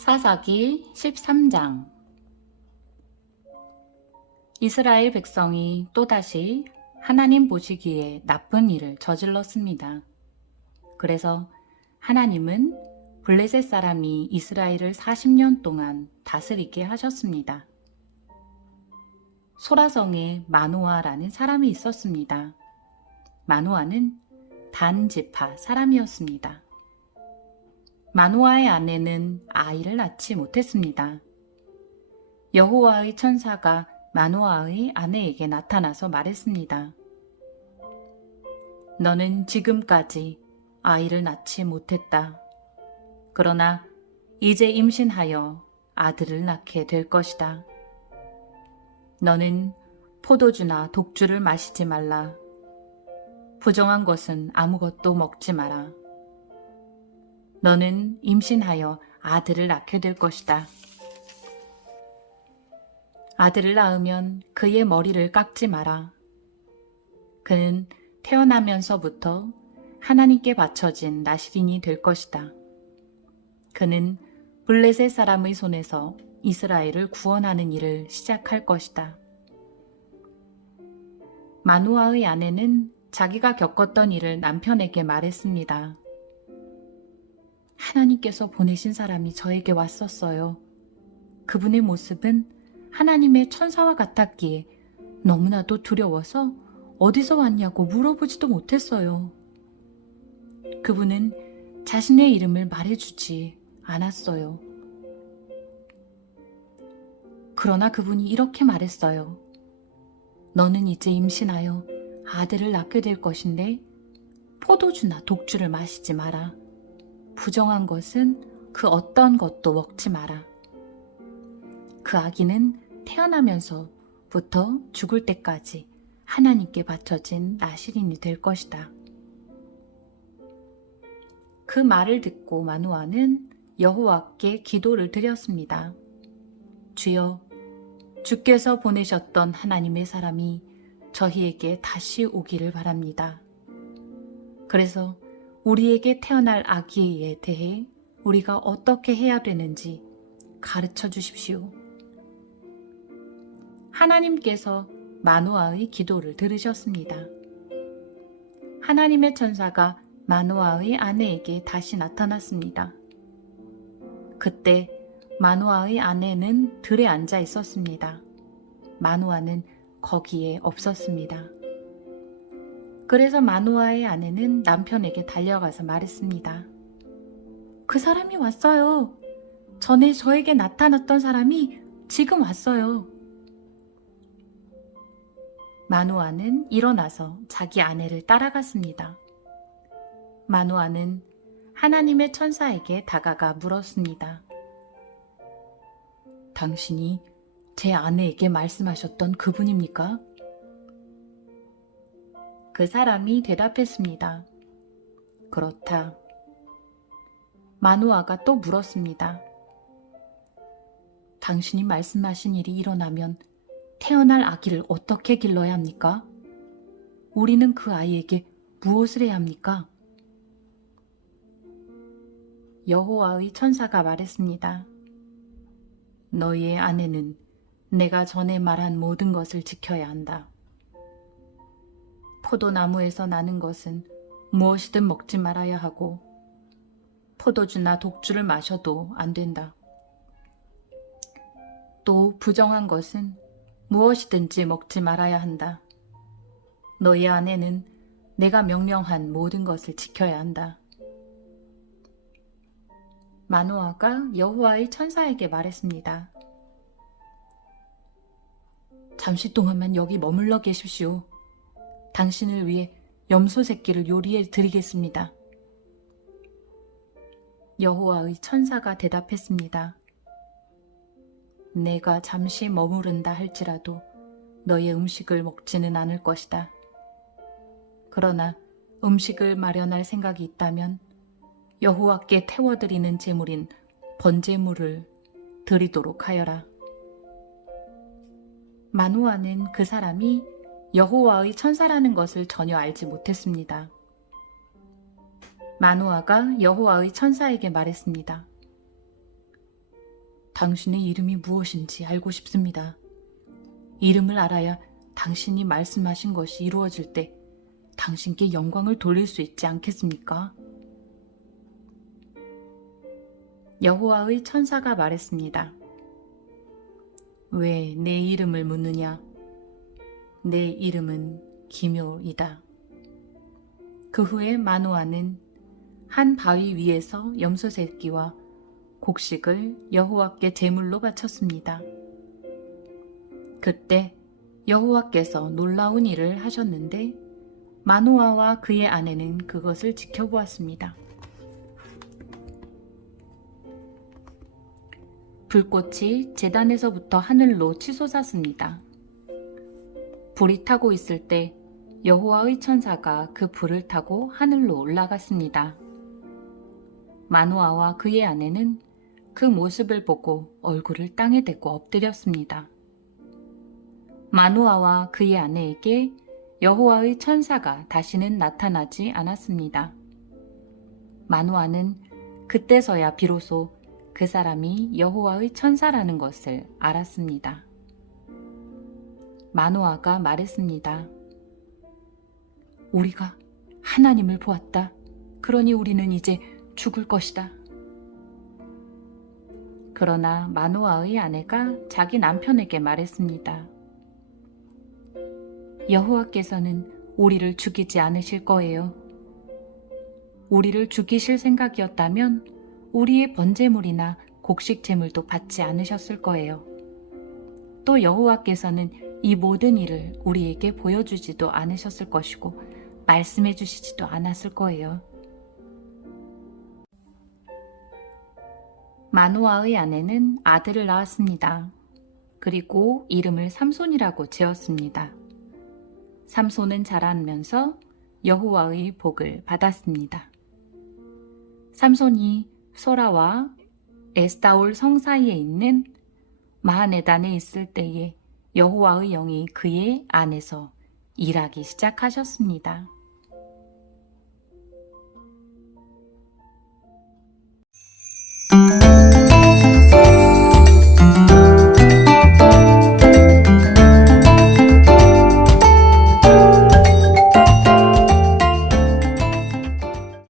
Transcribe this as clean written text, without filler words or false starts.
사사기 13장. 이스라엘 백성이 또다시 하나님 보시기에 나쁜 일을 저질렀습니다. 그래서 하나님은 블레셋 사람이 이스라엘을 40년 동안 다스리게 하셨습니다. 소라성에 마노아라는 사람이 있었습니다. 마노아는 단 지파 사람이었습니다. 마노아의 아내는 아이를 낳지 못했습니다. 여호와의 천사가 마노아의 아내에게 나타나서 말했습니다. 너는 지금까지 아이를 낳지 못했다. 그러나 이제 임신하여 아들을 낳게 될 것이다. 너는 포도주나 독주를 마시지 말라. 부정한 것은 아무것도 먹지 마라. 너는 임신하여 아들을 낳게 될 것이다. 아들을 낳으면 그의 머리를 깎지 마라. 그는 태어나면서부터 하나님께 바쳐진 나실인이 될 것이다. 그는 블레셋 사람의 손에서 이스라엘을 구원하는 일을 시작할 것이다. 마노아의 아내는 자기가 겪었던 일을 남편에게 말했습니다. 하나님께서 보내신 사람이 저에게 왔었어요. 그분의 모습은 하나님의 천사와 같았기에 너무나도 두려워서 어디서 왔냐고 물어보지도 못했어요. 그분은 자신의 이름을 말해주지 않았어요. 그러나 그분이 이렇게 말했어요. 너는 이제 임신하여 아들을 낳게 될 것인데 포도주나 독주를 마시지 마라. 부정한 것은 그 어떤 것도 먹지 마라. 그 아기는 태어나면서부터 죽을 때까지 하나님께 바쳐진 나실인이 될 것이다. 그 말을 듣고 마노아는 여호와께 기도를 드렸습니다. 주여, 주께서 보내셨던 하나님의 사람이 저희에게 다시 오기를 바랍니다. 그래서 우리에게 태어날 아기에 대해 우리가 어떻게 해야 되는지 가르쳐 주십시오. 하나님께서 마노아의 기도를 들으셨습니다. 하나님의 천사가 마노아의 아내에게 다시 나타났습니다. 그때 마노아의 아내는 들에 앉아 있었습니다. 마노아는 거기에 없었습니다. 그래서 마노아의 아내는 남편에게 달려가서 말했습니다. 그 사람이 왔어요. 전에 저에게 나타났던 사람이 지금 왔어요. 마노아는 일어나서 자기 아내를 따라갔습니다. 마노아는 하나님의 천사에게 다가가 물었습니다. 당신이 제 아내에게 말씀하셨던 그분입니까? 그 사람이 대답했습니다. 그렇다. 마노아가 또 물었습니다. 당신이 말씀하신 일이 일어나면 태어날 아기를 어떻게 길러야 합니까? 우리는 그 아이에게 무엇을 해야 합니까? 여호와의 천사가 말했습니다. 너희의 아내는 내가 전에 말한 모든 것을 지켜야 한다. 포도나무에서 나는 것은 무엇이든 먹지 말아야 하고 포도주나 독주를 마셔도 안 된다. 또 부정한 것은 무엇이든지 먹지 말아야 한다. 너희 아내는 내가 명령한 모든 것을 지켜야 한다. 마노아가 여호와의 천사에게 말했습니다. 잠시 동안만 여기 머물러 계십시오. 당신을 위해 염소 새끼를 요리해 드리겠습니다. 여호와의 천사가 대답했습니다. 내가 잠시 머무른다 할지라도 너의 음식을 먹지는 않을 것이다. 그러나 음식을 마련할 생각이 있다면 여호와께 태워드리는 제물인 번제물을 드리도록 하여라. 마노아는 그 사람이 여호와의 천사라는 것을 전혀 알지 못했습니다. 마노아가 여호와의 천사에게 말했습니다. 당신의 이름이 무엇인지 알고 싶습니다. 이름을 알아야 당신이 말씀하신 것이 이루어질 때 당신께 영광을 돌릴 수 있지 않겠습니까? 여호와의 천사가 말했습니다. 왜 내 이름을 묻느냐? 내 이름은 기묘이다. 그 후에 마노아는 한 바위 위에서 염소 새끼와 곡식을 여호와께 제물로 바쳤습니다. 그때 여호와께서 놀라운 일을 하셨는데 마노아와 그의 아내는 그것을 지켜보았습니다. 불꽃이 제단에서부터 하늘로 치솟았습니다. 불이 타고 있을 때 여호와의 천사가 그 불을 타고 하늘로 올라갔습니다. 마노아와 그의 아내는 그 모습을 보고 얼굴을 땅에 대고 엎드렸습니다. 마노아와 그의 아내에게 여호와의 천사가 다시는 나타나지 않았습니다. 마노아는 그때서야 비로소 그 사람이 여호와의 천사라는 것을 알았습니다. 마노아가 말했습니다. 우리가 하나님을 보았다. 그러니 우리는 이제 죽을 것이다. 그러나 마노아의 아내가 자기 남편에게 말했습니다. 여호와께서는 우리를 죽이지 않으실 거예요. 우리를 죽이실 생각이었다면 우리의 번제물이나 곡식 제물도 받지 않으셨을 거예요. 또 여호와께서는 이 모든 일을 우리에게 보여주지도 않으셨을 것이고 말씀해 주시지도 않았을 거예요. 마노아의 아내는 아들을 낳았습니다. 그리고 이름을 삼손이라고 지었습니다. 삼손은 자라면서 여호와의 복을 받았습니다. 삼손이 소라와 에스타올 성 사이에 있는 마하네단에 있을 때에 여호와의 영이 그의 안에서 일하기 시작하셨습니다.